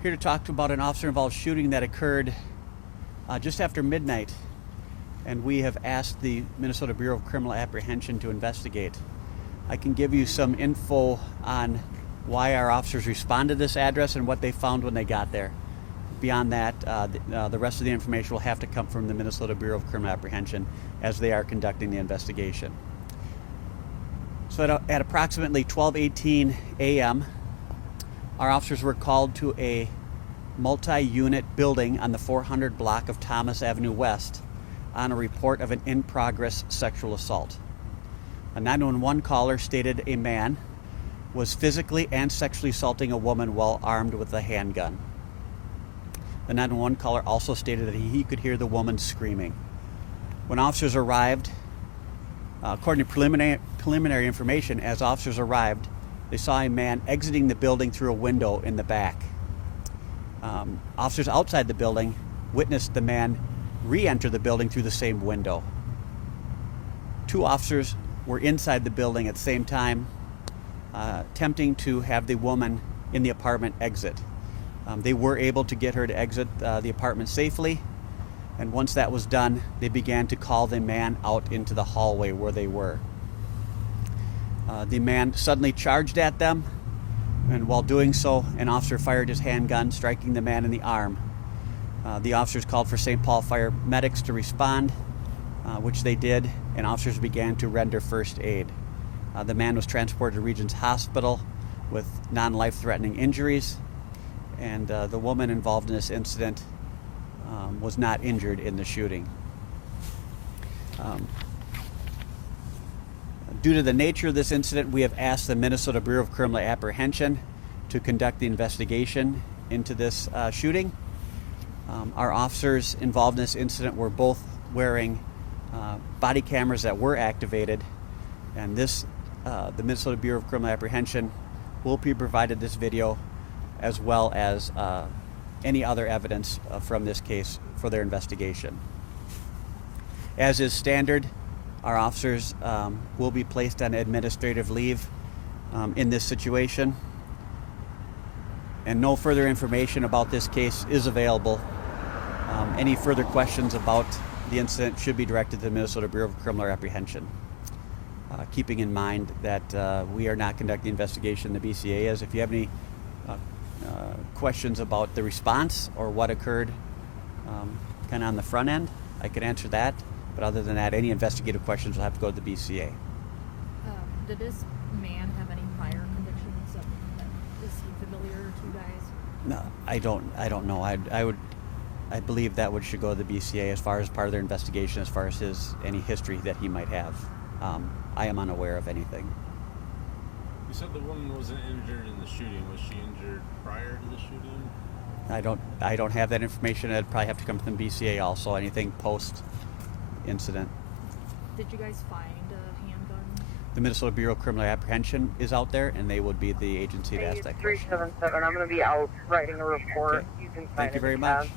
Here to talk about an officer-involved shooting that occurred just after midnight, and we have asked the Minnesota Bureau of Criminal Apprehension to investigate. I can give you some info on why our officers responded to this address and what they found when they got there. Beyond that, the rest of the information will have to come from the Minnesota Bureau of Criminal Apprehension as they are conducting the investigation. So at approximately 12:18 a.m., our officers were called to a multi-unit building on the 400 block of Thomas Avenue West on a report of an in-progress sexual assault. A 911 caller stated a man was physically and sexually assaulting a woman while armed with a handgun. The 911 caller also stated that he could hear the woman screaming. When officers arrived, according to preliminary information, as officers arrived, they saw a man exiting the building through a window in the back. Officers outside the building witnessed the man re-enter the building through the same window. Two officers were inside the building at the same time, attempting to have the woman in the apartment exit. They were able to get her to exit the apartment safely, and once that was done, they began to call the man out into the hallway where they were. The man suddenly charged at them, and while doing so, an officer fired his handgun, striking the man in the arm. The officers called for St. Paul fire medics to respond, which they did, and officers began to render first aid. The man was transported to Regions Hospital with non-life-threatening injuries, and the woman involved in this incident was not injured in the shooting. Due to the nature of this incident, we have asked the Minnesota Bureau of Criminal Apprehension to conduct the investigation into this shooting. Our officers involved in this incident were both wearing body cameras that were activated, and the Minnesota Bureau of Criminal Apprehension will be provided this video as well as any other evidence from this case for their investigation. As is standard, our officers will be placed on administrative leave in this situation, and no further information about this case is available. Any further questions about the incident should be directed to the Minnesota Bureau of Criminal Apprehension. Keeping in mind that we are not conducting the investigation, the BCA is. If you have any questions about the response or what occurred kind of on the front end, I could answer that. But other than that, any investigative questions will have to go to the BCA. Did this man have any prior convictions? Is he familiar to you guys? No, I don't know. I believe that should go to the BCA as far as part of their investigation, as far as any history that he might have. I am unaware of anything. You said the woman wasn't injured in the shooting. Was she injured prior to the shooting? I don't have that information. I'd probably have to come from the BCA also. Anything post incident. Did you guys find a handgun? The Minnesota Bureau of Criminal Apprehension is out there, and they would be the agency to ask that question. 377. I'm going to be out writing a report. Okay. You can sign Thank you it very if much. have.